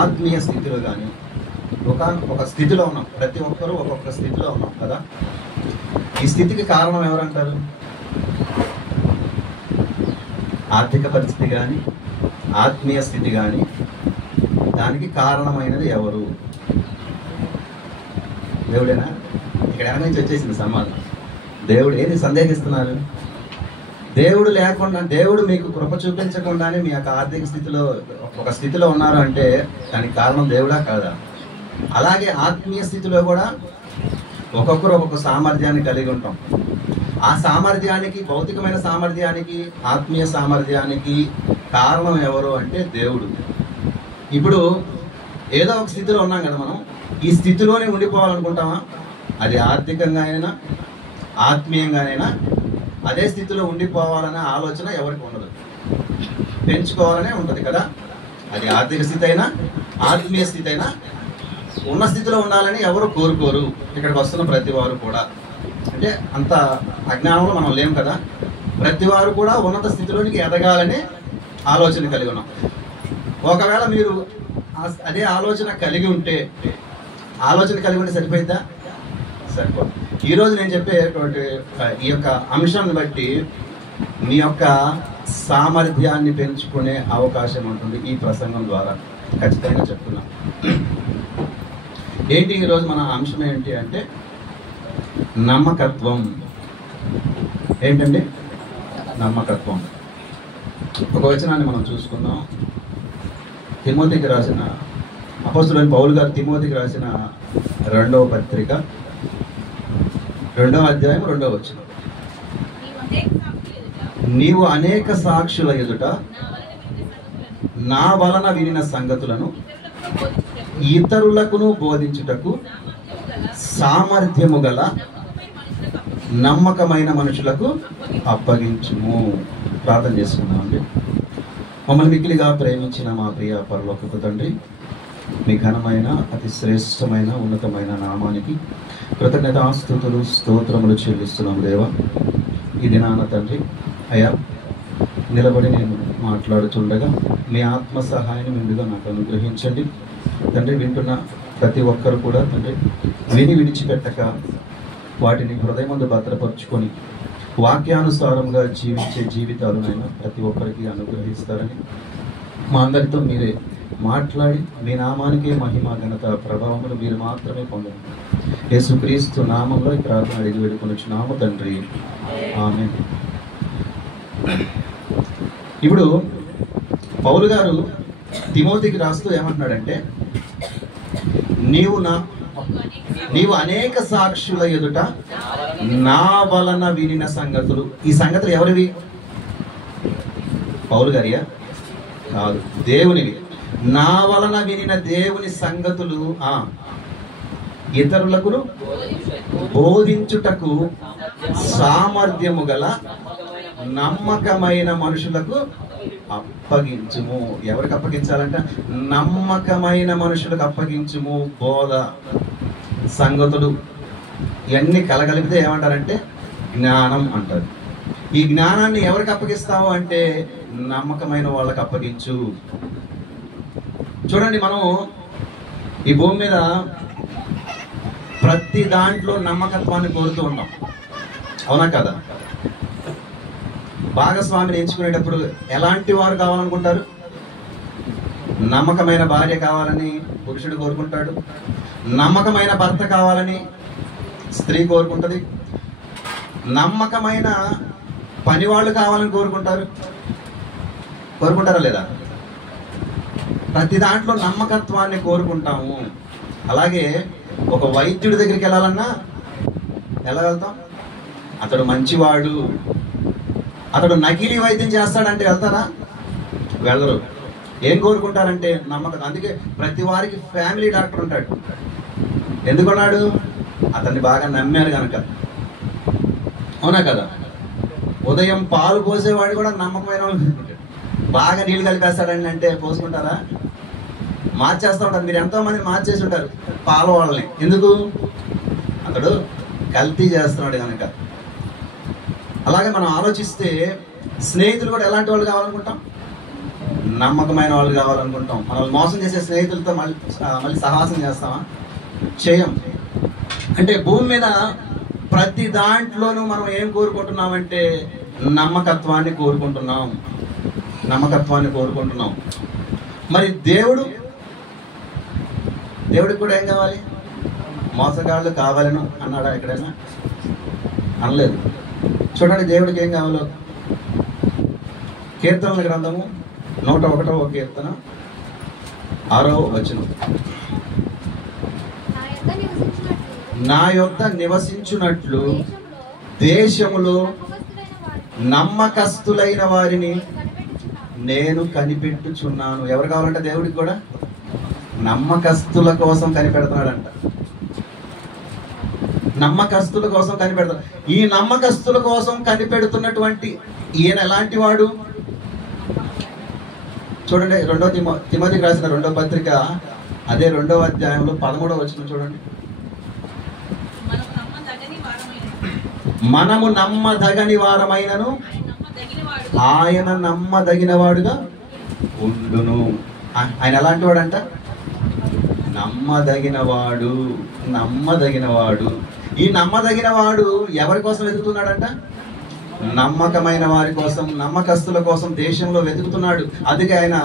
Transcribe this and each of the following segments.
ఆత్మీయ స్థితిలో కానీ ఒక స్థితిలో ఉన్నాం. ప్రతి ఒక్కరూ ఒక్కొక్క స్థితిలో ఉన్నాం కదా. ఈ స్థితికి కారణం ఎవరంటారు? ఆర్థిక పరిస్థితి కానీ ఆత్మీయ స్థితి కానీ దానికి కారణమైనది ఎవరు? దేవుడేనా? ఇక్కడ వెనక నుంచి వచ్చేసింది సమాధానం. దేవుడు ఏది సందేహిస్తున్నారు? దేవుడు లేకుండా, దేవుడు మీకు కృప చూపించకుండానే మీ యొక్క ఆర్థిక స్థితిలో ఒక స్థితిలో ఉన్నారు అంటే దానికి కారణం దేవుడా కాదా? అలాగే ఆత్మీయ స్థితిలో కూడా ఒక్కొక్కరు ఒక్కొక్క సామర్థ్యాన్ని కలిగి ఉంటాం. ఆ సామర్థ్యానికి, భౌతికమైన సామర్థ్యానికి, ఆత్మీయ సామర్థ్యానికి కారణం ఎవరు అంటే దేవుడు. ఇప్పుడు ఏదో ఒక స్థితిలో ఉన్నాం కదా మనం. ఈ స్థితిలోనే ఉండిపోవాలనుకుంటామా? అది ఆర్థికంగా అయినా ఆత్మీయంగానైనా అదే స్థితిలో ఉండిపోవాలనే ఆలోచన ఎవరికి ఉండదు. పెంచుకోవాలనే ఉంటుంది కదా. అది ఆర్థిక స్థితి అయినా ఆత్మీయ స్థితి అయినా ఉన్న స్థితిలో ఉండాలని ఎవరు కోరుకోరు. ఇక్కడికి వస్తున్న ప్రతి వారు కూడా, అంటే అంత అజ్ఞానంలో మనం లేం కదా. ప్రతి వారు కూడా ఉన్నత స్థితిలోనికి ఎదగాలని ఆలోచన కలిగి ఉన్నాం. ఒకవేళ మీరు అదే ఆలోచన కలిగి ఉంటే సరిపోయిద్దా? సరిపోదు. ఈరోజు నేను చెప్పేటువంటి ఈ యొక్క అంశాన్ని బట్టి మీ యొక్క సామర్థ్యాన్ని పెంచుకునే అవకాశం ఉంటుంది ఈ ప్రసంగం ద్వారా. ఖచ్చితంగా చెప్తున్నాను. ఏంటి ఈరోజు మన అంశం ఏంటి అంటే నమ్మకత్వం. ఏంటండి? నమ్మకత్వం. ఒక వచనాన్ని మనం చూసుకుందాం. తిమోతికి రాసిన, అపోస్తలుడైన పౌలు గారు తిమోతికి రాసిన 2వ పత్రిక 2వ అధ్యాయం 2వ వచనం. నీవు అనేక సాక్షుల ఎదుట నా వలన వినిన సంగతులను ఇతరులకును బోధించుటకు సామర్థ్యము గల నమ్మకమైన మనుషులకు అప్పగించుము. ప్రార్థన చేసుకున్నామండి. మమ్మల్ని మిక్కిలిగా ప్రేమించిన మా ప్రియ పరలోకపు తండ్రి, మీ ఘనమైన అతి శ్రేష్టమైన ఉన్నతమైన నామానికి కృతజ్ఞతాస్తుతులు స్తోత్రములు చెల్లిస్తున్నాము దేవా. ఈ దినాన తండ్రి అయ్యా నిలబడి నేను మాట్లాడుతుండగా మీ ఆత్మ సహాయాన్ని ముందుగా నాకు అనుగ్రహించండి తండ్రి. వింటున్న ప్రతి ఒక్కరు కూడా తండ్రి విని విడిచిపెట్టక వాటిని హృదయమందు భద్రపరుచుకొని వాక్యానుసారంగా జీవించే జీవితాలనైనా ప్రతి ఒక్కరికి అనుగ్రహిస్తారని మా అందరితో మీరే మాట్లాడి మీ నామానికి మహిమ ఘనత ప్రభావములు మీరు మాత్రమే పొందండి. యేసుక్రీస్తు నామంలో ఈ ప్రార్థన అడిగి వేడుకొనుచున్నాము తండ్రి, ఆమేన్. ఇప్పుడు పౌలు గారు తిమోతికి రాస్తూ ఏమంటున్నాడంటే, నీవు అనేక సాక్షుల ఎదుట నా వలన వినిన సంగతులు. ఈ సంగతులు ఎవరివి? పౌలు గారియా? కాదు, దేవునివి. నా వలన వినిన దేవుని సంగతులు ఇతరులకు బోధించుటకు సామర్థ్యము గల నమ్మకమైన మనుషులకు అప్పగించుము. ఎవరికి అప్పగించాలంట? నమ్మకమైన మనుషులకు అప్పగించుము. బోధ, సంగతులు ఇవన్నీ కలగలిపితే ఏమంటారంటే జ్ఞానం అంటారు. ఈ జ్ఞానాన్ని ఎవరికి అప్పగిస్తావు అంటే నమ్మకమైన వాళ్ళకి అప్పగించు. చూడండి, మనం ఈ భూమి మీద ప్రతి దాంట్లో నమ్మకత్వాన్ని కోరుతూ ఉన్నాం, అవునా కదా? భాగస్వామిని ఎంచుకునేటప్పుడు ఎలాంటి వారు కావాలనుకుంటారు? నమ్మకమైన భార్య కావాలని పురుషుడు కోరుకుంటాడు. నమ్మకమైన భర్త కావాలని స్త్రీ కోరుకుంటుంది. నమ్మకమైన పనివాళ్ళు కావాలని కోరుకుంటారా లేదా? ప్రతి దాంట్లో నమ్మకత్వాన్ని కోరుకుంటాము. అలాగే ఒక వైద్యుడి దగ్గరికి వెళ్ళాలన్నా ఎలా వెళ్తాం? అతడు మంచివాడు, అతడు నకిలీ వైద్యం చేస్తాడంటే వెళ్తారా? వెళ్ళరు. ఏం కోరుకుంటారంటే నమ్మకం. అందుకే ప్రతి వారికి ఫ్యామిలీ డాక్టర్ ఉంటాడు. ఎందుకున్నాడు? అతన్ని బాగా నమ్మారు కనుక, అవునా కదా? ఉదయం పాలు పోసేవాడు కూడా నమ్మకమైన వాళ్ళు. బాగా నీళ్ళు కలిపేస్తాడని అంటే పోసుకుంటారా? మార్చేస్తూ ఉంటారు. మీరు ఎంతో మంది మార్చేసి ఉంటారు పాల వాళ్ళని. ఎందుకు? అతడు కల్తీ చేస్తున్నాడు కనుక. అలాగే మనం ఆలోచిస్తే స్నేహితులు కూడా ఎలాంటి వాళ్ళు కావాలనుకుంటాం? నమ్మకమైన వాళ్ళు కావాలనుకుంటాం. మనల్ని మోసం చేసే స్నేహితులతో మళ్ళీ సహవాసం చేస్తామా? చేయం. అంటే భూమి మీద ప్రతి దాంట్లోనూ మనం ఏం కోరుకుంటున్నామంటే నమ్మకత్వాన్ని కోరుకుంటున్నాం. మరి దేవుడికి కూడా ఏం కావాలి? మోసగాళ్ళు కావాలను అన్నాడా ఎక్కడైనా? అనలేదు. చూడండి దేవుడికి ఏం కావాలో. కీర్తనల గ్రంథము 101వ కీర్తన 6వ వచనం. నా యొద్ద నివసించున్నట్లు దేశములో నమ్మకస్తులైన వారిని నేను కనిపెట్టుచున్నాను. ఎవరు కావాలంటే దేవుడికి కూడా నమ్మకస్తుల కోసం కనిపెడుతున్నాడంట. నమ్మకస్తుల కోసం కనిపెడతాడు. ఈ నమ్మకస్తుల కోసం కనిపెడుతున్నటువంటి ఈయన ఎలాంటి వాడు? చూడండి, 2వ తిమోతికి రాసిన 2వ పత్రిక అదే 2వ అధ్యాయంలో 13వ వచనం చూడండి. మనము నమ్మదగని వారమైనను ఆయన నమ్మదగిన వాడుగా ఉండును. ఆయన ఎలాంటి వాడు అంట? నమ్మదగిన వాడు. ఈ నమ్మదగిన వాడు ఎవరి కోసం వెతుకుతున్నాడంట? నమ్మకమైన వారి కోసం, నమ్మకస్తుల కోసం దేశంలో వెతుకుతున్నాడు. అందుకే ఆయన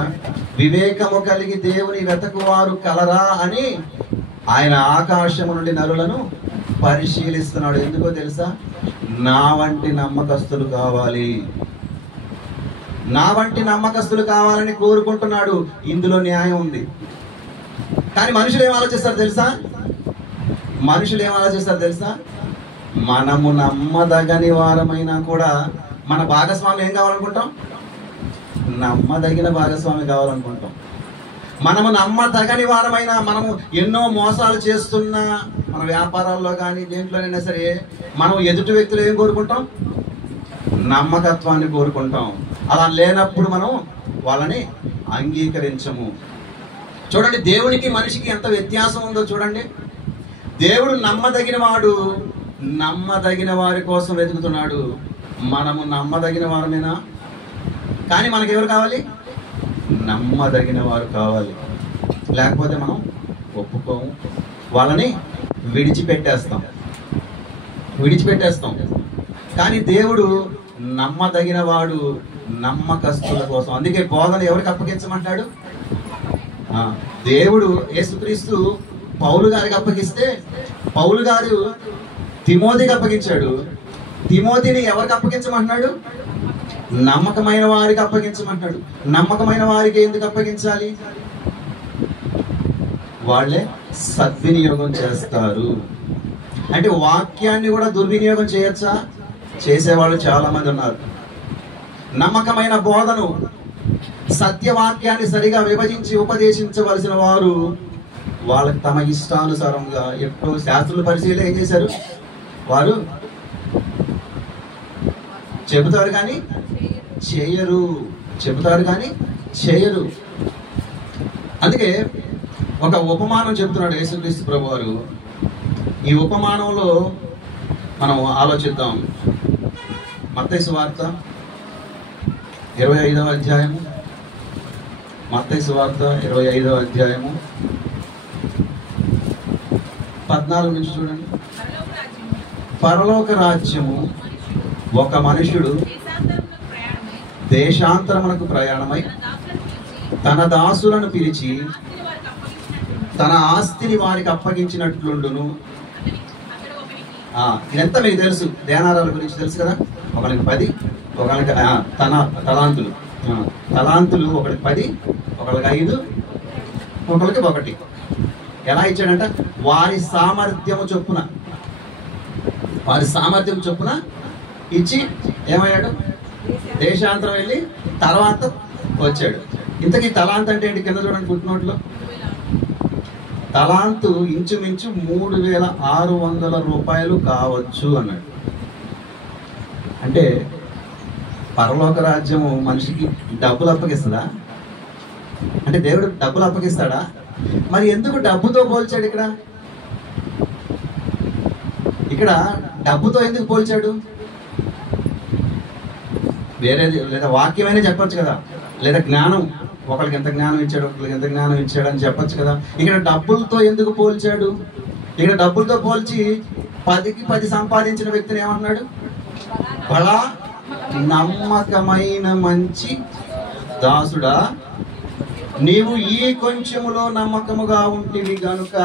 వివేకము కలిగి దేవుని వెతకువారు కలరా అని ఆయన ఆకాశము నుండి నరులను పరిశీలిస్తున్నాడు. ఎందుకో తెలుసా? నా వంటి నమ్మకస్తులు కావాలని కోరుకుంటున్నాడు. ఇందులో న్యాయం ఉంది. కానీ మనుషులు ఏం ఆలోచిస్తారు తెలుసా? మనము నమ్మదగని వారమైనా కూడా మన భాగస్వామి ఏం కావాలనుకుంటాం? నమ్మదగిన భాగస్వామి కావాలనుకుంటాం. మనము నమ్మదగని వారమైనా, మనము ఎన్నో మోసాలు చేస్తున్నా, మన వ్యాపారాల్లో కానీ దేంట్లోనైనా సరే మనం ఎదుటి వ్యక్తులు ఏం కోరుకుంటాం? నమ్మకత్వాన్ని కోరుకుంటాం. అలా లేనప్పుడు మనం వాళ్ళని అంగీకరించము. చూడండి, దేవునికి మనిషికి ఎంత వ్యత్యాసం ఉందో చూడండి. దేవుడు నమ్మదగిన వారి కోసం వెతుకుతున్నాడు. మనము నమ్మదగిన వారమేనా? కానీ మనకి ఎవరు కావాలి? నమ్మదగిన వారు కావాలి. లేకపోతే మనం ఒప్పుకోము, వాళ్ళని విడిచిపెట్టేస్తాం. కానీ దేవుడు నమ్మదగిన వాడు, నమ్మకస్తుల కోసం. అందుకే బోధన ఎవరికి అప్పగించమంటాడు? దేవుడు యేసుక్రీస్తు పౌలు గారికి అప్పగిస్తే పౌలు గారు తిమోతికి అప్పగించాడు. తిమోతిని ఎవరికి అప్పగించమంటున్నాడు? నమ్మకమైన వారికి అప్పగించమంటున్నాడు. నమ్మకమైన వారికి ఎందుకు అప్పగించాలి? వాళ్ళే సద్వినియోగం చేస్తారు. అంటే వాక్యాన్ని కూడా దుర్వినియోగం చేయొచ్చా? చేసేవాళ్ళు చాలా మంది ఉన్నారు. నమ్మకమైన బోధను, సత్యవాక్యాన్ని సరిగా విభజించి ఉపదేశించవలసిన వారు వాళ్ళకి తమ ఇష్టానుసారంగా ఎప్పుడు శాస్త్రుల పరిశీలన ఏం చేశారు? వారు చెబుతారు కానీ చేయరు. అందుకే ఒక ఉపమానం చెబుతున్నాడు యేసుక్రీస్తు ప్రభు వారు. ఈ ఉపమానంలో మనం ఆలోచిద్దాం. మత్తయి సువార్త 25వ అధ్యాయము. మత్తయి సువార్త 25వ అధ్యాయము 14 నుంచి చూడండి. పరలోక రాజ్యము ఒక మనుషుడు దేశాంతరమునకు ప్రయాణమై తన దాసులను పిలిచి తన ఆస్తిని వారికి అప్పగించినట్లుండును. ఇదంతా మీకు తెలుసు. దేనారాల గురించి తెలుసు కదా. ఒకరికి 10, ఒకరికి తలాంతులు. ఒకరికి 10, ఒకరికి 5, ఒకరికి 1. ఎలా ఇచ్చాడంట? వారి సామర్థ్యము చొప్పున ఇచ్చి ఏమయ్యాడు? దేశాంతరం వెళ్ళి తర్వాత వచ్చాడు. ఇంతకీ తలాంత్ అంటే ఏంటి? కింద చూడండి ఫుట్నోట్లో. తలాంతు ఇంచుమించు 3600 రూపాయలు కావచ్చు అన్నాడు. అంటే పరలోక రాజ్యము మనిషికి డబ్బులు అప్పగిస్తుందా? అంటే దేవుడు డబ్బులు అప్పగిస్తాడా? మరి ఎందుకు డబ్బుతో పోల్చాడు? ఇక్కడ డబ్బుతో ఎందుకు పోల్చాడు? వేరేది లేదా వాక్యమైనా చెప్పొచ్చు కదా, లేదా జ్ఞానం ఒకరికి ఎంత జ్ఞానం ఇచ్చాడు, ఒకరికి ఎంత జ్ఞానం ఇచ్చాడు అని చెప్పచ్చు కదా. ఇక్కడ డబ్బులతో ఎందుకు పోల్చాడు? ఇక్కడ డబ్బులతో పోల్చి 10కి 10 సంపాదించిన వ్యక్తిని ఏమన్నాడు? బలా నమ్మకమైన మంచి దాసుడా, నీవు ఈ కొంచెములో నమ్మకముగా ఉంటివి గనుక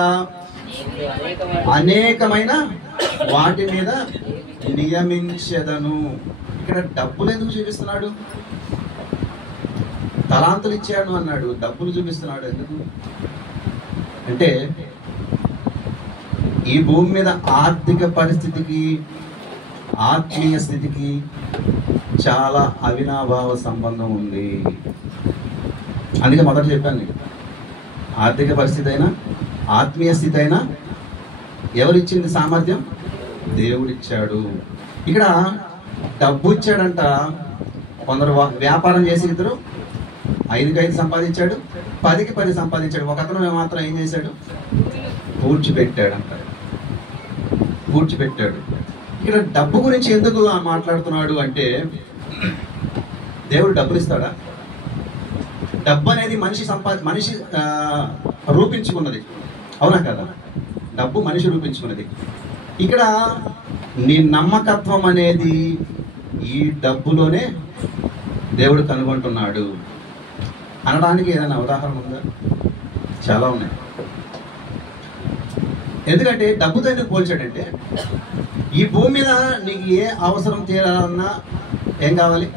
అనేకమైన వాటి మీద నియమించెదను. ఇక్కడ డబ్బులు ఎందుకు చూపిస్తున్నాడు? తలాంతులు ఇచ్చాడు అన్నాడు, డబ్బులు చూపిస్తున్నాడు ఎందుకు అంటే, ఈ భూమి మీద ఆర్థిక పరిస్థితికి ఆత్మీయ స్థితికి చాలా అవినాభావ సంబంధం ఉంది. అందుకే మొదట చెప్పాను నీకు, ఆర్థిక పరిస్థితి అయినా ఆత్మీయ స్థితి అయినా ఎవరిచ్చింది సామర్థ్యం? దేవుడిచ్చాడు. ఇక్కడ డబ్బు ఇచ్చాడంట. కొందరు వ్యాపారం చేసి ఇద్దరు 5కి 5 సంపాదించాడు, 10కి 10 సంపాదించాడు. ఒకతను మాత్రం ఏం చేశాడు? పూడ్చిపెట్టాడంట. పూడ్చిపెట్టాడు. ఇక్కడ డబ్బు గురించి ఎందుకు మాట్లాడుతున్నాడు అంటే, దేవుడు డబ్బులు ఇస్తాడా? డబ్బు అనేది మనిషి రూపించుకున్నది, అవునా కదా? డబ్బు మనిషి రూపించుకున్నది. ఇక్కడ నీ నమ్మకత్వం అనేది ఈ డబ్బులోనే దేవుడు కనుగొంటున్నాడు అనడానికి ఏదైనా ఉదాహరణ ఉందా? చాలా ఉన్నాయి. ఎందుకంటే డబ్బుతో ఎందుకు పోల్చాడంటే, ఈ భూమి మీద నీకు ఏ అవసరం తీరాలన్నా ఏం కావాలి?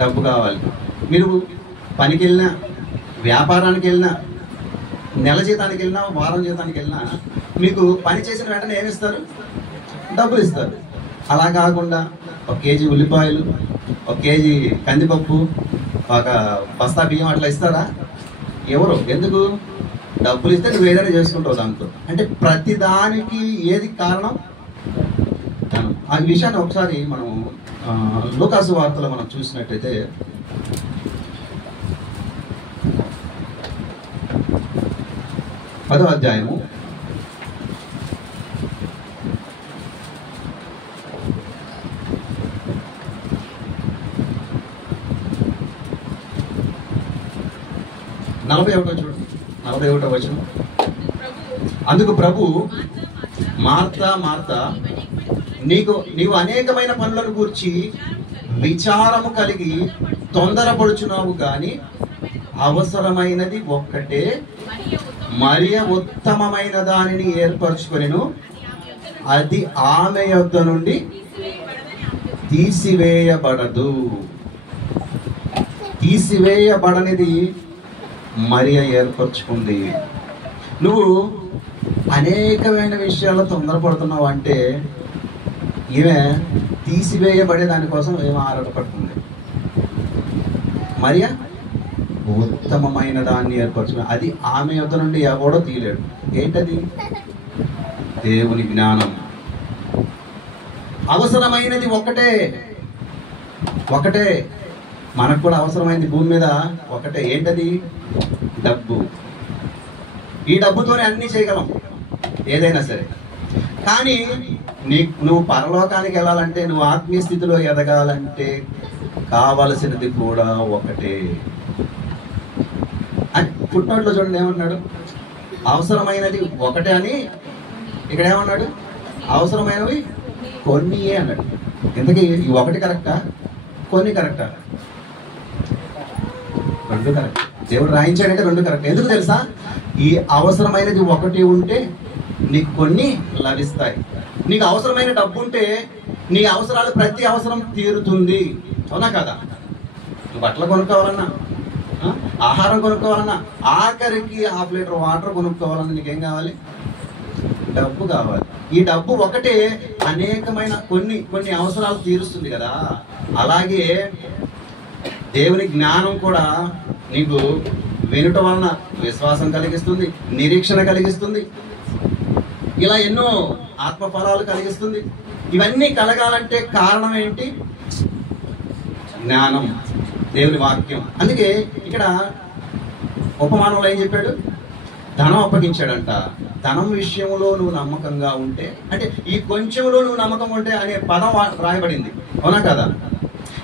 డబ్బు కావాలి. మీరు పనికి వెళ్ళినా, వ్యాపారానికి వెళ్ళినా, నెల జీతానికి వెళ్ళినా, వారం జీతానికి వెళ్ళినా మీకు పని చేసిన వెంటనే ఏమిస్తారు? డబ్బులు ఇస్తారు. అలా కాకుండా 1 కేజీ ఉల్లిపాయలు, 1 కేజీ కందిపప్పు, 1 బస్తా బియ్యం అట్లా ఇస్తారా? ఎవరు? ఎందుకు? డబ్బులు ఇస్తే నువ్వు ఏదైనా చేసుకుంటావు దాంతో. అంటే ప్రతిదానికి ఏది కారణం? ఆ విషయాన్ని ఒకసారి మనం లూకాసు వార్తలో మనం చూసినట్టయితే, 10వ అధ్యాయము 41వ వచనం. అందుకు ప్రభు, మార్తా మార్తా, నీవు అనేకమైన పనులను గూర్చి విచారము కలిగి తొందరపడుచున్నావు, కానీ అవసరమైనది ఒక్కటే, మరియ ఉత్తమమైన దానిని ఏర్పరచుకొనెను, అది ఆమె యొద్ద నుండి తీసివేయబడదు. తీసివేయబడనిది మరియ ఏర్పరచుకుంది. నువ్వు అనేకమైన విషయాల్లో తొందరపడుతున్నావు అంటే, ఈమె తీసివేయబడే దానికోసం ఏమో ఆరాటపడుతుంది. మరియ ఉత్తమమైన దాన్ని ఏర్పరచుకుని, అది ఆమె యొద్ద నుండి ఎవడో తీయలేడు. ఏంటది? దేవుని జ్ఞానం. అవసరమైనది ఒకటే. మనకు కూడా అవసరమైంది భూమి మీద ఒకటే. ఏంటది? డబ్బు. ఈ డబ్బుతోనే అన్నీ చేయగలం, ఏదైనా సరే. కానీ నువ్వు పరలోకానికి వెళ్ళాలంటే, నువ్వు ఆత్మీయ స్థితిలో ఎదగాలంటే కావలసినది కూడా ఒకటే. పుట్టినోట్లో చూడండి ఏమన్నాడు? అవసరమైనది ఒకటే అని. ఇక్కడ ఏమన్నాడు? అవసరమైనవి కొన్ని అన్నాడు. ఇంతకీ ఈ ఒకటి కరెక్టా, కొన్ని కరెక్టా? రెండు కరెక్ట్. దేవుడు రాయించాడంటే రెండు కరెక్ట్. ఎందుకు తెలుసా? ఈ అవసరమైనది ఒకటి ఉంటే నీకు కొన్ని లభిస్తాయి. నీకు అవసరమైన డబ్బు ఉంటే నీ అవసరాలు, ప్రతి అవసరం తీరుతుంది, అవునా కదా? నువ్వు బట్టలు కొనుక్కోవాలన్నా, ఆహారం కొనుక్కోవాలన్నా, ఆఖరికి 1/2 లీటర్ వాటర్ కొనుక్కోవాలన్నా నీకేం కావాలి? డబ్బు కావాలి. ఈ డబ్బు ఒకటే అనేకమైన కొన్ని అవసరాలు తీరుస్తుంది కదా. అలాగే దేవుని జ్ఞానం కూడా నీకు వినుట వలన విశ్వాసం కలిగిస్తుంది, నిరీక్షణ కలిగిస్తుంది, ఇలా ఎన్నో ఆత్మఫలాలు కలిగిస్తుంది. ఇవన్నీ కలగాలంటే కారణం ఏంటి? జ్ఞానం, దేవుని వాక్యం. అందుకే ఇక్కడ ఉపమానంలో ఏం చెప్పాడు? ధనం అప్పగించాడంట. ధనం విషయంలో నువ్వు నమ్మకంగా ఉంటే, అంటే ఈ కొంచెంలో నువ్వు నమ్మకం ఉంటే అనే పదం రాయబడింది, అవునా కదా?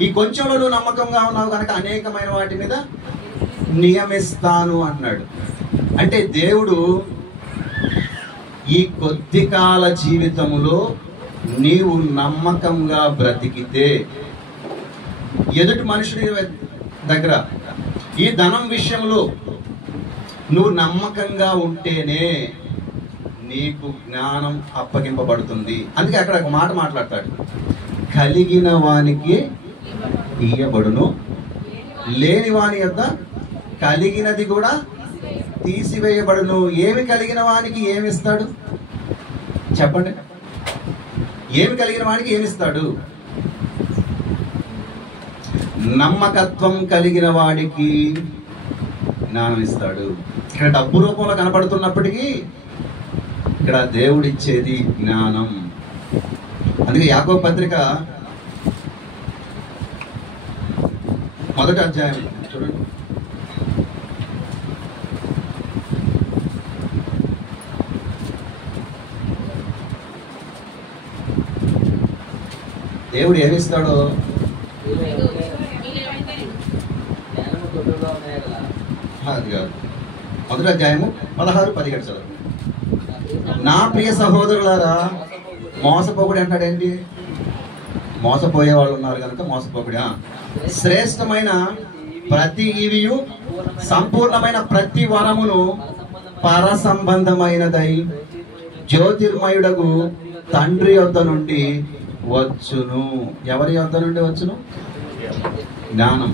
ఈ కొంచెంలో నువ్వు నమ్మకంగా ఉన్నావు కనుక అనేకమైన వాటి మీద నియమిస్తాను అన్నాడు. అంటే దేవుడు ఈ కొద్ది కాల జీవితంలో నీవు నమ్మకంగా బ్రతికితే, ఎదుటి మనుషుడి దగ్గర ఈ ధనం విషయంలో నువ్వు నమ్మకంగా ఉంటేనే నీకు జ్ఞానం అప్పగింపబడుతుంది. అందుకే అక్కడ ఒక మాట మాట్లాడతాడు, కలిగిన వానికి ఇయ్యబడును, లేని వాని యొద్ద కలిగినది కూడా తీసివేయబడును. ఏమి కలిగిన వానికి ఏమిస్తాడు చెప్పండి? ఏమి కలిగిన వానికి ఏమిస్తాడు? నమ్మకత్వం కలిగిన వాడికి జ్ఞానం ఇస్తాడు. ఇక్కడ డబ్బు రూపంలో కనపడుతున్నప్పటికీ ఇక్కడ దేవుడిచ్చేది జ్ఞానం. అందుకే యాకోబు పత్రిక 1వ అధ్యాయం చూడండి. దేవుడు ఏమిస్తాడో అది కాదు. 1వ అధ్యాయము 16-17 చదువు. నా ప్రియ సహోదరులారా, మోసపోకుడి అంటాడేంటి? మోసపోయే వాళ్ళు ఉన్నారు కనుక మోసపోకుడా. శ్రేష్టమైన ప్రతి ఈవియు సంపూర్ణమైన ప్రతి వరమును పర సంబంధమైనదై జ్యోతిర్మయుడగు తండ్రి యొద్ద నుండి వచ్చును. ఎవరి యొద్ద నుండి వచ్చును? జ్ఞానం.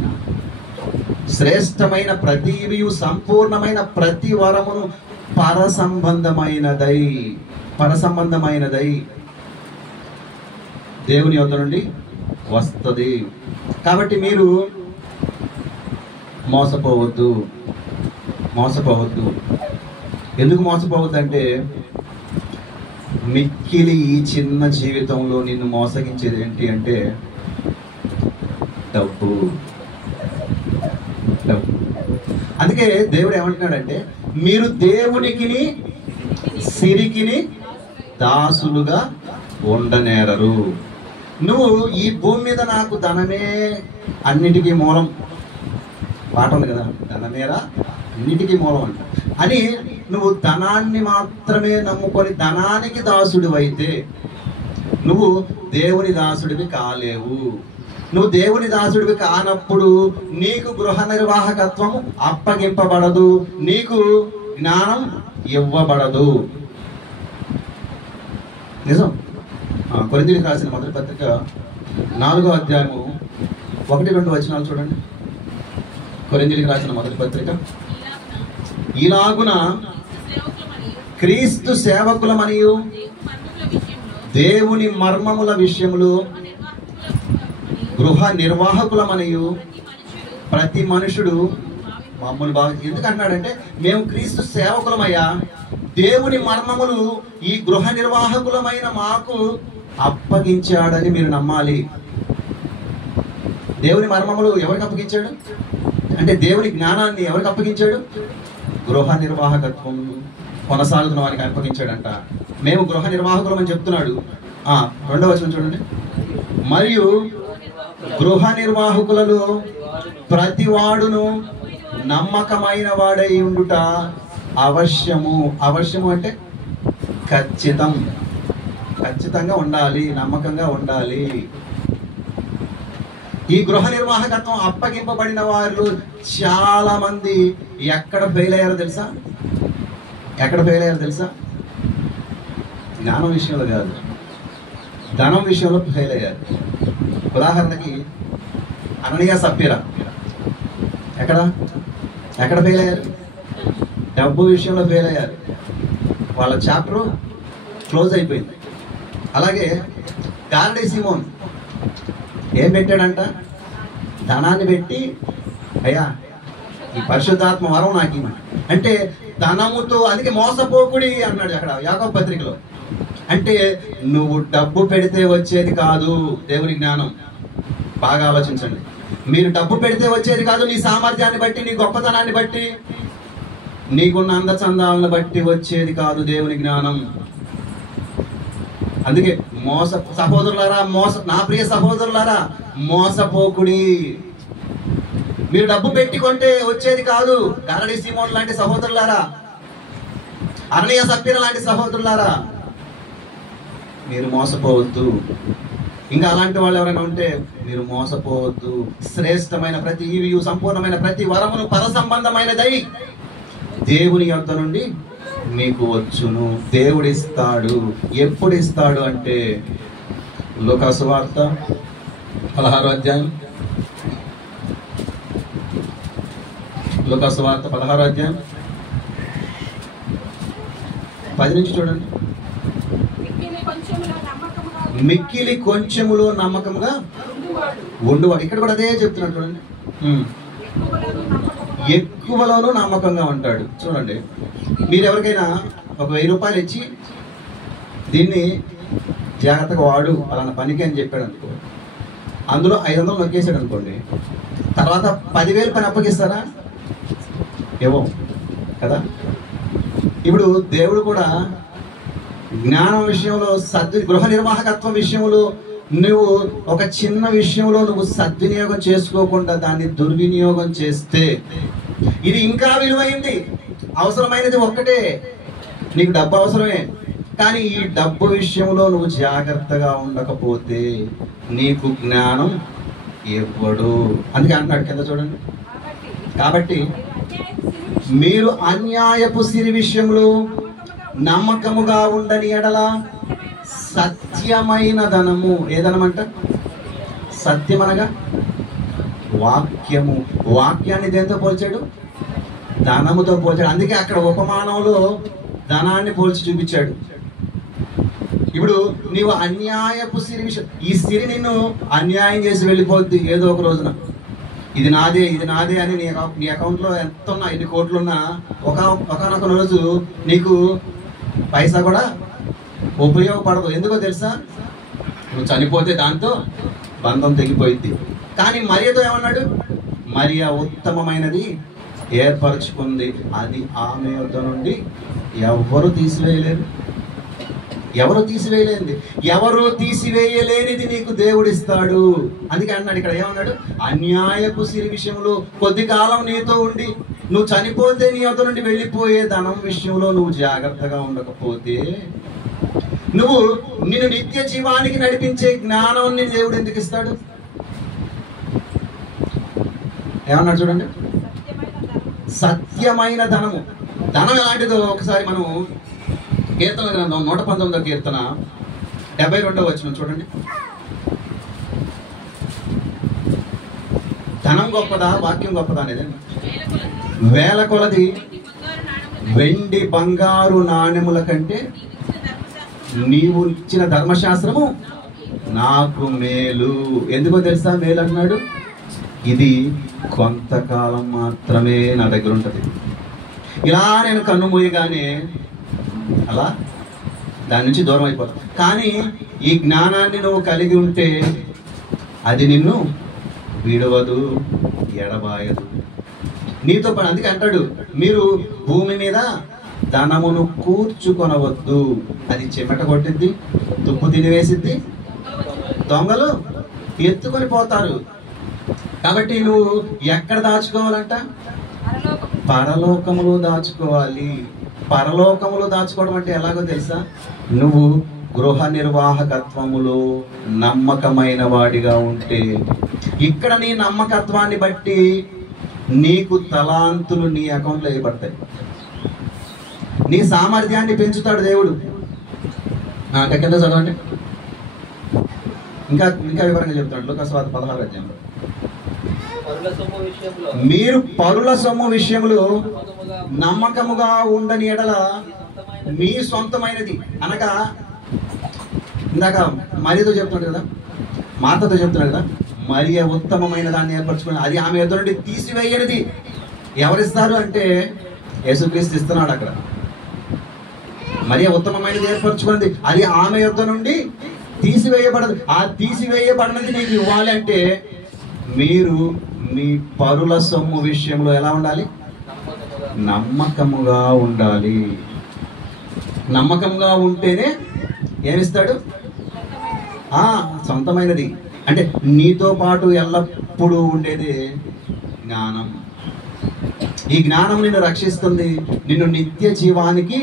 శ్రేష్టమైన ప్రతి ఈవియు సంపూర్ణమైన ప్రతి వరమును పర సంబంధమైనదై దేవుని యొద్ద నుండి వస్తుంది. కాబట్టి మీరు మోసపోవద్దు. ఎందుకు మోసపోవద్దు అంటే, మిక్కిలి ఈ చిన్న జీవితంలో నిన్ను మోసగించేది ఏంటి అంటే డబ్బు. అందుకే దేవుడు ఏమంటున్నాడంటే, మీరు దేవునికిని సిరికిని దాసులుగా ఉండనేరరు. నువ్వు ఈ భూమి మీద నాకు ధనమే అన్నిటికీ మూలం పాట ఉంది కదా, ధనమేరా అన్నిటికీ మూలం అంట అని నువ్వు ధనాన్ని మాత్రమే నమ్ముకొని ధనానికి దాసుడు అయితే నువ్వు దేవుని దాసుడివి కాలేవు. నువ్వు దేవుని దాసుడివి కానప్పుడు నీకు గృహ నిర్వాహకత్వము అప్పగింపబడదు, నీకు జ్ఞానం ఇవ్వబడదు. నిజం. కొరింథీయులకు రాసిన మొదటి పత్రిక 4వ అధ్యాయము 1-2 వచనాలు చూడండి. కొరింథీయులకు రాసిన మొదటి పత్రిక, ఇలాగున క్రీస్తు సేవకులమనియు దేవుని మర్మముల విషయములు గృహ నిర్వాహకులమనియు ప్రతి మనుషుడు మమ్మల్ని బాగా ఎందుకంటున్నాడంటే, మేము క్రీస్తు సేవకులమయ్యా, దేవుని మర్మములు ఈ గృహ నిర్వాహకులమైన మాకు అప్పగించాడని మీరు నమ్మాలి. దేవుని మర్మములు ఎవరికి అప్పగించాడు అంటే, దేవుని జ్ఞానాన్ని ఎవరికి అప్పగించాడు? గృహ నిర్వాహకత్వం కొనసాగుతున్న వారికి అప్పగించాడంట. మేము గృహ నిర్వాహకులం అని చెప్తున్నాడు. 2వ వచనం చూడండి. మరియు గృహ నిర్వాహకులలో ప్రతి వాడును నమ్మకమైన వాడై ఉండుట అవశ్యము. అవశ్యము అంటే ఖచ్చితంగా ఉండాలి, నమ్మకంగా ఉండాలి. ఈ గృహ నిర్వాహకత్వం అప్పగింపబడిన వారు చాలా మంది ఎక్కడ ఫెయిల్ అయ్యారో తెలుసా? జ్ఞానం విషయంలో కాదు, ధనం విషయంలో ఫెయిల్ అయ్యారు. ఉదాహరణకి అననీయ సప్పీరా ఎక్కడ ఫెయిల్ అయ్యారు? డబ్బు విషయంలో ఫెయిల్ అయ్యారు. వాళ్ళ చాప్టర్ క్లోజ్ అయిపోయింది. అలాగే గార్డీ సిమోన్ ఏం పెట్టాడంట? ధనాన్ని పెట్టి, అయ్యా ఈ పరిశుద్ధాత్మ వరం నాకు అంటే ధనముతో, అందుకే మోసపోకుడి అన్నాడు అక్కడ యాకోబు పత్రికలో. అంటే నువ్వు డబ్బు పెడితే వచ్చేది కాదు దేవుని జ్ఞానం. బాగా ఆలోచించండి. మీరు డబ్బు పెడితే వచ్చేది కాదు, నీ సామర్థ్యాన్ని బట్టి, నీ గొప్పతనాన్ని బట్టి, నీకున్న అందచందాలను బట్టి వచ్చేది కాదు దేవుని జ్ఞానం. అందుకే నా ప్రియ సహోదరులారా మోసపోకుడి. మీరు డబ్బు పెట్టి కొంటే వచ్చేది కాదు. గారడీ సీమోన్ లాంటి సహోదరులారా, అననీయ సప్పీరా లాంటి సహోదరులారా, మీరు మోసపోవద్దు. ఇంకా అలాంటి వాళ్ళు ఎవరైనా ఉంటే మీరు మోసపోవద్దు. శ్రేష్టమైన ప్రతి ఈవియు, సంపూర్ణమైన ప్రతి వరమును పర సంబంధమైనదై దేవుని యొద్ద నుండి మీకు వచ్చును. దేవుడు ఇస్తాడు. ఎప్పుడు ఇస్తాడు అంటే లూకా సువార్త 16వ అధ్యాయం, లూకా సువార్త 16వ అధ్యాయం 10 నుంచి చూడండి. మిక్కిలి కొంచెములో నమ్మకముగా ఉండువాడు. ఇక్కడ కూడా అదే చెప్తున్నాడు చూడండి. ఎక్కువలోనూ నమ్మకంగా ఉంటాడు. చూడండి, మీరు ఎవరికైనా ఒక 1000 రూపాయలు ఇచ్చి దీన్ని జాగ్రత్తగా వాడు అలాన్న పనికి అని చెప్పాడు అనుకో, అందులో 500 నొక్కేసాడు అనుకోండి, తర్వాత 10,000 పని అప్పగిస్తారా? ఏవో కదా. ఇప్పుడు దేవుడు కూడా జ్ఞానం విషయంలో గృహ నిర్వాహకత్వం విషయంలో నువ్వు ఒక చిన్న విషయంలో నువ్వు సద్వినియోగం చేసుకోకుండా దాన్ని దుర్వినియోగం చేస్తే ఇది ఇంకా విలువైంది. అవసరమైనది ఒక్కటే, నీకు డబ్బు అవసరమే, కానీ ఈ డబ్బు విషయంలో నువ్వు జాగ్రత్తగా ఉండకపోతే నీకు జ్ఞానం ఇవ్వడు. అందుకే అంటున్నాడు కింద చూడండి. కాబట్టి మీరు అన్యాయపు సిరి విషయంలో నమ్మకముగా ఉండని ఎడల సత్యమైన ధనము, ఏ ధనం అంట? సత్యం అనగా వాక్యము. వాక్యాన్ని దేంతో పోల్చాడు? ధనముతో పోల్చాడు. అందుకే అక్కడ ఉపమానంలో ధనాన్ని పోల్చి చూపించాడు. ఇప్పుడు నీవు అన్యాయపు సిరి విషయం, ఈ సిరి నిన్ను అన్యాయం చేసి వెళ్ళిపోద్ది ఏదో ఒక రోజున. ఇది నాదే, ఇది నాదే అని నీ అకౌంట్లో ఎంత ఉన్నా, ఎన్ని కోట్లున్నా ఒకనొక రోజు నీకు పైసా కూడా ఉపయోగపడదు. ఎందుకో తెలుసా? నువ్వు చనిపోతే దాంతో బంధం తెగిపోయింది. కానీ మరియతో ఏమన్నాడు? మరియ ఉత్తమమైనది ఏర్పరచుకుంది, అది ఆమె వద్ద నుండి ఎవరు తీసివేయలేరు. ఎవరు తీసివేయలేనిది, ఎవరు తీసివేయలేనిది నీకు దేవుడు ఇస్తాడు. అందుకే అన్నాడు ఇక్కడ, ఏమన్నాడు? అన్యాయపు సిరి విషయంలో కొద్ది కాలం నీతో ఉండి నువ్వు చనిపోతే నీ వద్ద నుండి వెళ్ళిపోయే ధనం విషయంలో నువ్వు జాగ్రత్తగా ఉండకపోతే నువ్వు నిన్ను నిత్య జీవానికి నడిపించే జ్ఞానాన్ని దేవుడు ఎందుకు ఇస్తాడు? ఏమన్నాడు చూడండి, సత్యమైన ధనము. ధనం ఎలాంటిదో ఒకసారి మనం కీర్తన గ్రంథం 119వ కీర్తన 72వ వచనం చూడండి. ధనం గొప్పదా, వాక్యం గొప్పదా అనేది? వేల కొలది వెండి బంగారు నాణెముల కంటే నీవు ఇచ్చిన ధర్మశాస్త్రము నాకు మేలు. ఎందుకో తెలుసా మేలు అన్నాడు? ఇది కొంతకాలం మాత్రమే నా దగ్గర ఉంటుంది. ఇలా నేను కన్ను మూయగానే అలా దాని నుంచి దూరం అయిపోతావు. కానీ ఈ జ్ఞానాన్ని నువ్వు కలిగి ఉంటే అది నిన్ను విడవదు, ఎడబాయదు, నీతో పని. అందుకే అంటాడు, మీరు భూమి మీద ధనమును కూర్చుకొనవద్దు, అది చెమట కొట్టిద్ది, తుప్పు తినివేసిద్ది, దొంగలు ఎత్తుకొని పోతారు. కాబట్టి నువ్వు ఎక్కడ దాచుకోవాలంట? పరలోకములో దాచుకోవాలి. పరలోకములో దాచుకోవడం అంటే ఎలాగో తెలుసా? నువ్వు గృహ నిర్వాహకత్వములో నమ్మకమైన వాడిగా ఉంటే, ఇక్కడ నీ నమ్మకత్వాన్ని బట్టి నీకు తలాంతులు నీ అకౌంట్లో వేయబడతాయి. నీ సామర్థ్యాన్ని పెంచుతాడు దేవుడు. కింద చదవండి, ఇంకా వివరంగా చెప్తాడు. లూకా సువార్త 16వ అధ్యాయంలో మీరు పరుల సొమ్ము విషయంలో నమ్మకముగా ఉండని ఎడల మీ సొంతమైనది అనగా, ఇందాక మరియతో చెప్తున్నాడు కదా, మార్తతో చెప్తున్నాడు కదా, మరియ ఉత్తమమైన దాన్ని ఏర్పరచుకుని అది ఆమె ఎదురు నుండి తీసివేయనిది ఎవరిస్తారు అంటే యేసుక్రీస్తు ఇస్తున్నాడు. అక్కడ మరియ ఉత్తమమైనది ఏర్పరచుకున్నది అది ఆమె యొద్ద నుండి తీసివేయబడదు. ఆ తీసివేయబడినది నీకు ఇవ్వాలి అంటే మీరు మీ పరుల సొమ్ము విషయంలో ఎలా ఉండాలి? నమ్మకముగా ఉండాలి. నమ్మకంగా ఉంటేనే ఏమిస్తాడు? సొంతమైనది అంటే నీతో పాటు ఎల్లప్పుడూ ఉండేది జ్ఞానం. ఈ జ్ఞానం నిన్ను రక్షిస్తుంది, నిన్ను నిత్య జీవానికి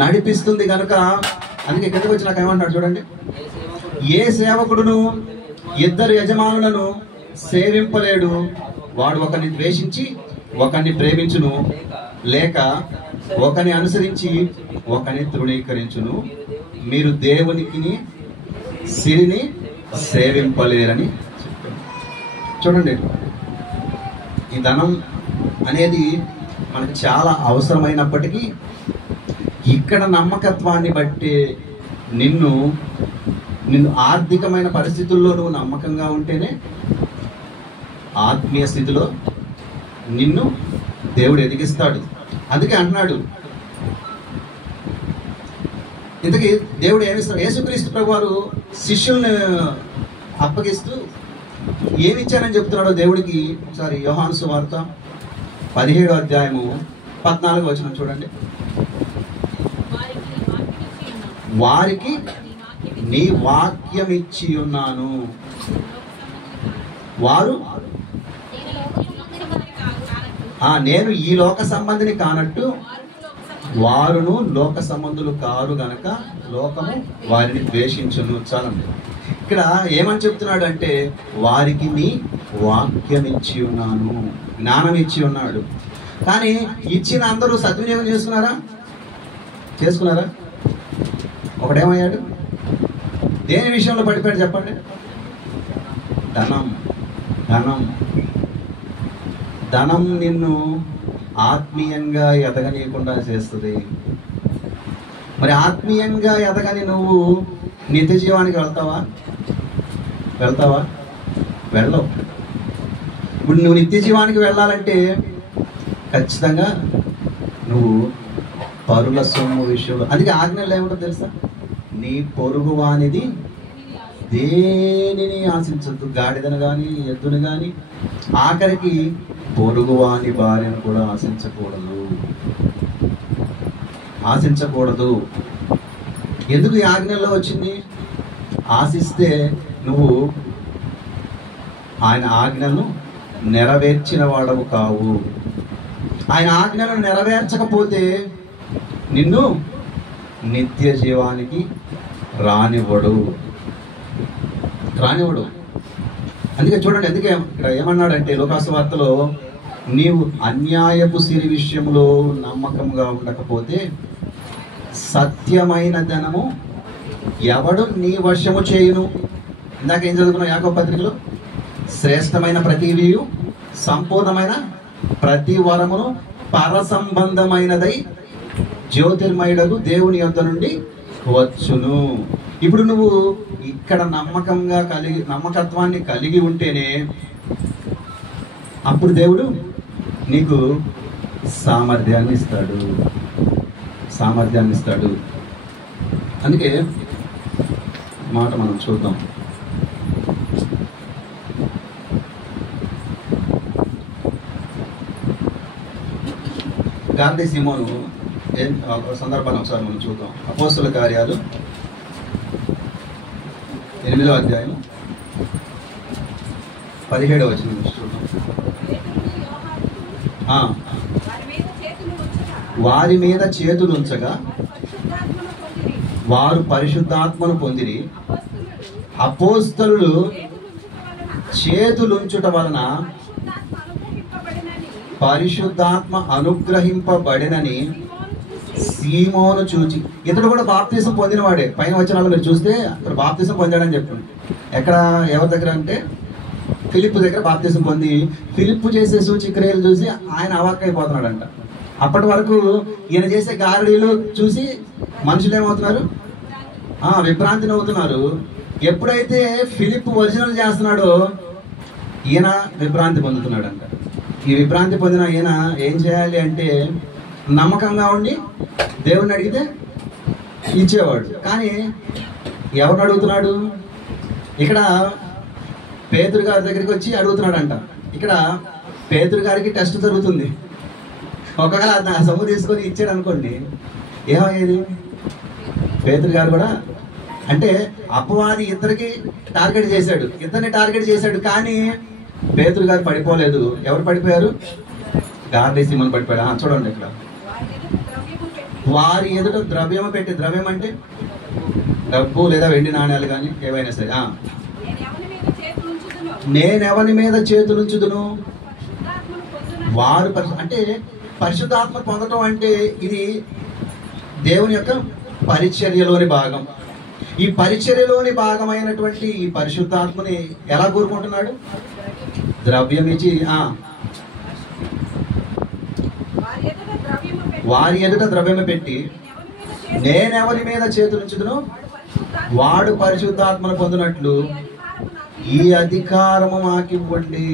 నడిపిస్తుంది కనుక అందుకే ఇక్కడికి వచ్చి నాకు ఏమంటాడు చూడండి, ఏ సేవకుడును ఇద్దరు యజమానులను సేవింపలేడు, వాడు ఒకరిని ద్వేషించి ఒకరిని ప్రేమించును, లేక ఒకరిని అనుసరించి ఒకరిని తృణీకరించును. మీరు దేవునికి సిరిని సేవింపలేరని చెప్తాను. చూడండి, ఈ ధనం అనేది మనకు చాలా అవసరమైనప్పటికీ ఇక్కడ నమ్మకత్వాన్ని బట్టి నిన్ను ఆర్థికమైన పరిస్థితుల్లో నువ్వు నమ్మకంగా ఉంటేనే ఆత్మీయ స్థితిలో నిన్ను దేవుడు ఎదిగిస్తాడు. అందుకే అంటున్నాడు, ఇంతకీ దేవుడు ఏమిస్తాడు? యేసుక్రీస్తు ప్రభువారు శిష్యుల్ని అప్పగిస్తూ ఏమిచ్చానని చెప్తున్నాడో దేవుడికి ఒకసారి యోహాను సువార్త 17వ అధ్యాయము 14వ వచనం చూడండి. వారికి నీ వాక్యం ఇచ్చి ఉన్నాను, వారు నేను ఈ లోక సంబంధిని కానట్టు వారును లోక సంబంధులు కారు గనక లోకము వారిని ద్వేషించును. చాలండి, ఇక్కడ ఏమని చెప్తున్నాడు అంటే వారికి నీ వాక్యం ఇచ్చి ఉన్నాను, జ్ఞానం ఇచ్చి ఉన్నాడు. కానీ ఇచ్చిన అందరూ సద్వినియోగం చేసుకున్నారా? ఒకడేమయ్యాడు? దేని విషయంలో పడిపోయాడు చెప్పండి? ధనం నిన్ను ఆత్మీయంగా ఎదగనీయకుండా చేస్తుంది. మరి ఆత్మీయంగా ఎదగని నువ్వు నిత్య జీవానికి వెళ్తావా? వెళ్ళవు. ఇప్పుడు నువ్వు నిత్య జీవానికి వెళ్ళాలంటే ఖచ్చితంగా నువ్వు పరుల సొమ్ము విషయంలో, అందుకే ఆజ్ఞలు ఏమిటో తెలుసా? నీ పొరుగు వానిది దేనిని ఆశించద్దు, గాడిదను కానీ ఎద్దును కానీ, ఆఖరికి పొరుగువాని భార్యను కూడా ఆశించకూడదు. ఎందుకు ఈ ఆజ్ఞల్లో వచ్చింది? ఆశిస్తే నువ్వు ఆయన ఆజ్ఞలను నెరవేర్చిన వాడవు కావు. ఆయన ఆజ్ఞలను నెరవేర్చకపోతే నిన్ను నిత్య జీవానికి రానివ్వడు. అందుకే చూడండి, అందుకే ఇక్కడ ఏమన్నాడంటే లోకాసు వార్తలో, నీవు అన్యాయపు సిరి విషయంలో నమ్మకంగా ఉండకపోతే సత్యమైన ధనము ఎవడు నీ వశము చేయును. ఇందాక ఏం చదువుకున్నావు యాకోబు పత్రికలో? శ్రేష్టమైన ప్రతివియు సంపూర్ణమైన ప్రతి వరమును పరసంబంధమైనదై జ్యోతిర్మయుడగు దేవుని యొద్ద నుండి వచ్చును. ఇప్పుడు నువ్వు ఇక్కడ నమ్మకత్వాన్ని కలిగి ఉంటేనే అప్పుడు దేవుడు నీకు సామర్థ్యాన్ని ఇస్తాడు. అందుకే మాట మనం చూద్దాం. గార్దీ సీమోను సందర్భాన్ని ఒకసారి మనం చూద్దాం. అపోస్తుల కార్యాలు 8వ అధ్యాయం 17వ వచనం చూద్దాం. వారి మీద చేతులుంచగా వారు పరిశుద్ధాత్మను పొందిరి. అపోస్తలులు చేతులుంచుట వలన పరిశుద్ధాత్మ అనుగ్రహింపబడినని సీమోను చూచి, ఇతడు కూడా బాప్తిసం పొందినవాడే. పైన వచనాలు మీరు చూస్తే అతడు బాప్తిసం పొందాడని చెప్తుంది. ఎక్కడ, ఎవరి దగ్గర అంటే ఫిలిప్పు దగ్గర బాప్తిసం పొంది ఫిలిప్పు చేసే సూచిక్రియలు చూసి ఆయన అవాక్కైపోతున్నాడంట. అప్పటి వరకు ఈయన చేసే గారడీలు చూసి మనుషులు ఏమవుతున్నారు? విభ్రాంతిని అవుతున్నారు. ఎప్పుడైతే ఫిలిప్పు ఒరిజినల్ చేస్తున్నాడో ఈయన విభ్రాంతి పొందుతున్నాడంట. ఈ విభ్రాంతి పొందిన ఈయన ఏం చేయాలి అంటే నమ్మకంగా ఉండి దేవుణ్ణి అడిగితే ఇచ్చేవాడు. కానీ ఎవరిని అడుగుతున్నాడు? ఇక్కడ పేతురు గారి దగ్గరికి వచ్చి అడుగుతున్నాడంట. ఇక్కడ పేతురు గారికి టెస్ట్ జరుగుతుంది. ఒకవేళ ఆ సొమ్ము తీసుకొని ఇచ్చాడు అనుకోండి, ఏమయ్యేది? పేతురు గారు కూడా అంటే అపవాది ఇద్దరిని టార్గెట్ చేశాడు. కానీ పేతురు గారు పడిపోలేదు, ఎవరు పడిపోయారు? గార్లీ సీమోను పడిపోయాడు. చూడండి ఇక్కడ, వారి ఎదుట ద్రవ్యము పెట్టి, ద్రవ్యం అంటే డబ్బు లేదా వెండి నాణ్యాలు కానీ ఏవైనా సరే, నేనెవరి మీద చేతులుంచుదును వారు అంటే పరిశుద్ధాత్మ పొందటం అంటే ఇది దేవుని యొక్క పరిచర్యలోని భాగం. ఈ పరిచర్యలోని భాగమైనటువంటి ఈ పరిశుద్ధాత్మని ఎలా కోరుకుంటున్నాడు? ద్రవ్యం ఇచ్చి, వారి ఎదుట ద్రవ్యము పెట్టి నేనెవరి మీద చేతులుంచుదును వాడు పరిశుద్ధాత్మను పొందినట్లు ఈ అధికారము మాకివ్వండి.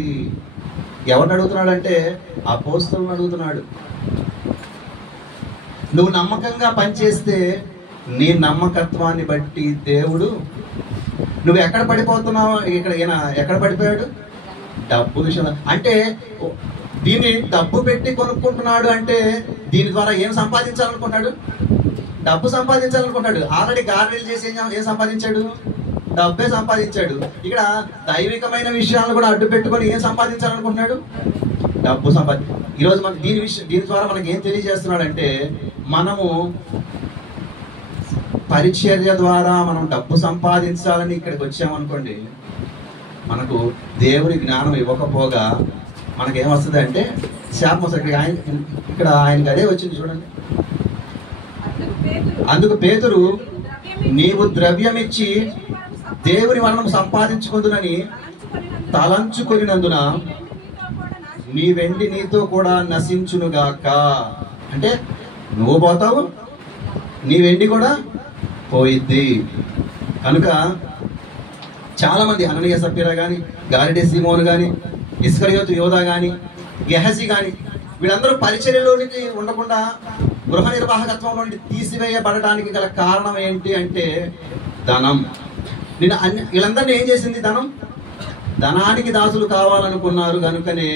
ఎవరిని అడుగుతున్నాడు అంటే అపోస్తలుని అడుగుతున్నాడు. నువ్వు నమ్మకంగా పనిచేస్తే నీ నమ్మకత్వాన్ని బట్టి దేవుడు, నువ్వు ఎక్కడ పడిపోతున్నావు, ఇక్కడ ఈయన ఎక్కడ పడిపోయాడు? డబ్బు విషయంలో. అంటే దీన్ని డబ్బు పెట్టి కొనుక్కుంటున్నాడు అంటే దీని ద్వారా ఏం సంపాదించాలనుకుంటున్నాడు? డబ్బు సంపాదించాలనుకుంటాడు. ఆల్రెడీ గార్డెన్ చేసి ఏం సంపాదించాడు? డబ్బే సంపాదించాడు. ఇక్కడ దైవికమైన విషయాలను కూడా అడ్డు పెట్టుకొని ఏం సంపాదించాలనుకుంటున్నాడు? డబ్బు ఈరోజు మన దీని ద్వారా మనకి ఏం తెలియజేస్తున్నాడంటే, మనము పరిచర్య ద్వారా మనం డబ్బు సంపాదించాలని ఇక్కడికి వచ్చామనుకోండి, మనకు దేవుని జ్ఞానం ఇవ్వకపోగా మనకేమొస్తుంది అంటే శాపం వస్తుంది. ఇక్కడ ఆయనకి అదే వచ్చింది చూడండి. అందుకు పేతురు, నీవు ద్రవ్యం ఇచ్చి దేవుని వలన సంపాదించుకుందునని తలంచుకొనినందున నీ వెండి నీతో కూడా నశించునుగాక. అంటే నువ్వు పోతావు, నీ వెండి కూడా పోయిద్ది. కనుక చాలా మంది అననీయ సప్పీరా కానీ, గారిడి సీమోను కానీ, ఇస్కరియోతు యోధా కానీ, గెహజీ కానీ, వీళ్ళందరూ పరిచర్యలోనికి ఉండకుండా గృహ నిర్వాహకత్వం నుండి తీసివేయబడటానికి గల కారణం ఏంటి అంటే ధనం. వీళ్ళందరినీ ఏం చేసింది? ధనానికి దాసులు కావాలనుకున్నారు కనుకనే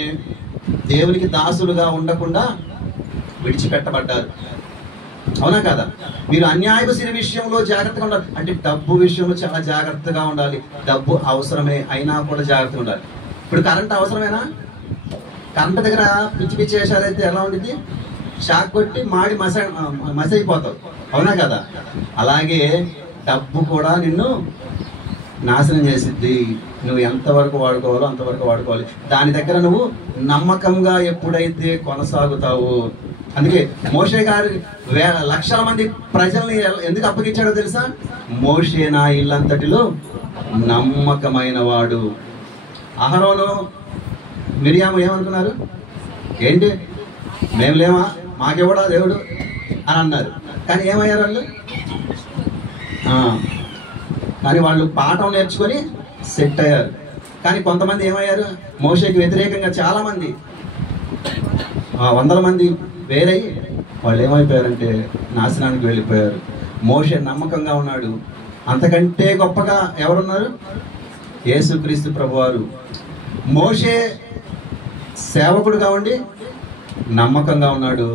దేవునికి దాసులుగా ఉండకుండా విడిచిపెట్టబడ్డారు. అవునా కదా? మీరు అన్యాయపు సిరి విషయంలో జాగ్రత్తగా ఉండాలి. అంటే డబ్బు విషయంలో చాలా జాగ్రత్తగా ఉండాలి. డబ్బు అవసరమే అయినా కూడా జాగ్రత్తగా ఉండాలి. ఇప్పుడు కరెంట్ అవసరమేనా? కరెంట్ దగ్గర పిచ్చి పిచ్చి వేషాలైతే ఎలా ఉండిద్ది? షాక్ కొట్టి మాడి మసైపోతావు. అవునా కదా? అలాగే డబ్బు కూడా నిన్ను నాశనం చేసిద్ది. నువ్వు ఎంతవరకు వాడుకోవాలో అంతవరకు వాడుకోవాలి. దాని దగ్గర నువ్వు నమ్మకంగా ఎప్పుడైతే కొనసాగుతావు. అందుకే మోషే గారు లక్షల మంది ప్రజల్ని ఎందుకు అప్పగించాడో తెలుసా? మోషే నా ఇల్లంతటిలో నమ్మకమైన వాడు. అహరోను మిరియాము ఏమనుకున్నారు? ఏంటి మేము లేమా, మాకెవడా దేవుడు అని అన్నారు. కానీ ఏమయ్యారు వాళ్ళు? కానీ వాళ్ళు పాఠం నేర్చుకొని సెట్ అయ్యారు. కానీ కొంతమంది ఏమయ్యారు? మోషేకి వ్యతిరేకంగా చాలా మంది, వందల మంది వేరై వాళ్ళు ఏమైపోయారంటే నాశనానికి వెళ్ళిపోయారు. మోషే నమ్మకంగా ఉన్నాడు. అంతకంటే గొప్పగా ఎవరున్నారు? యేసుక్రీస్తు ప్రభువారు. మోషే సేవకుడుగా ఉండి నమ్మకంగా ఉన్నాడు.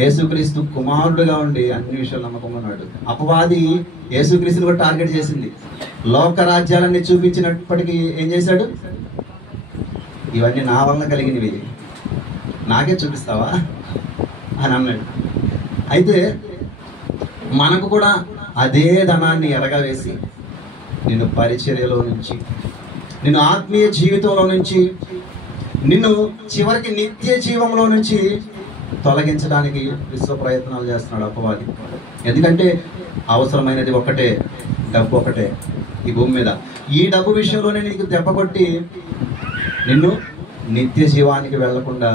యేసుక్రీస్తు కుమారుడుగా ఉండి అన్ని విషయాలు నమ్మకంగా ఉన్నాడు. అపవాది యేసుక్రీస్తుని కూడా టార్గెట్ చేసింది. లోక రాజ్యాలన్నీ చూపించినప్పటికీ ఏం చేశాడు? ఇవన్నీ నా వల్ల కలిగినవి, నాకే చూపిస్తావా అని అన్నాడు. అయితే మనకు కూడా అదే ధనాన్ని ఎరగవేసి నిన్ను పరిచర్యలో నుంచి, నిన్ను ఆత్మీయ జీవితంలో నుంచి, నిన్ను చివరికి నిత్య జీవంలో నుంచి తొలగించడానికి విశ్వ ప్రయత్నాలు చేస్తున్నాడు అపవాది. ఎందుకంటే అవసరమైనది ఒకటే, డబ్బు ఒకటే ఈ భూమి మీద. ఈ డబ్బు విషయంలోనే నీకు దెబ్బ కొట్టి నిన్ను నిత్య జీవానికి వెళ్లకుండా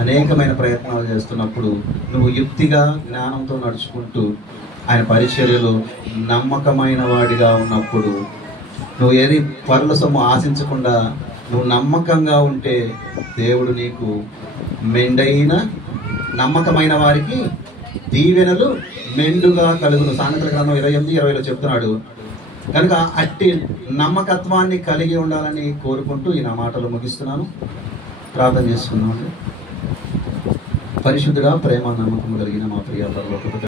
అనేకమైన ప్రయత్నాలు చేస్తున్నప్పుడు నువ్వు యుక్తిగా జ్ఞానంతో నడుచుకుంటూ ఆయన పరిచర్యలో నమ్మకమైన వాడిగా ఉన్నప్పుడు, నువ్వు ఏది పరుల సొమ్ము ఆశించకుండా నువ్వు నమ్మకంగా ఉంటే దేవుడు నీకు మెండైన నమ్మకమైన వారికి దీవెనలు మెండుగా కలుగును. సామెతల గ్రంథం 28:20 చెప్తున్నాడు. కనుక అట్టి నమ్మకత్వాన్ని కలిగి ఉండాలని కోరుకుంటూ ఈ నా మాటలు ముగిస్తున్నాను. ప్రార్థన చేసుకున్నాను. పరిశుద్ధుడా, ప్రేమ నమ్మకం కలిగిన మా ప్రియ పరలోకపు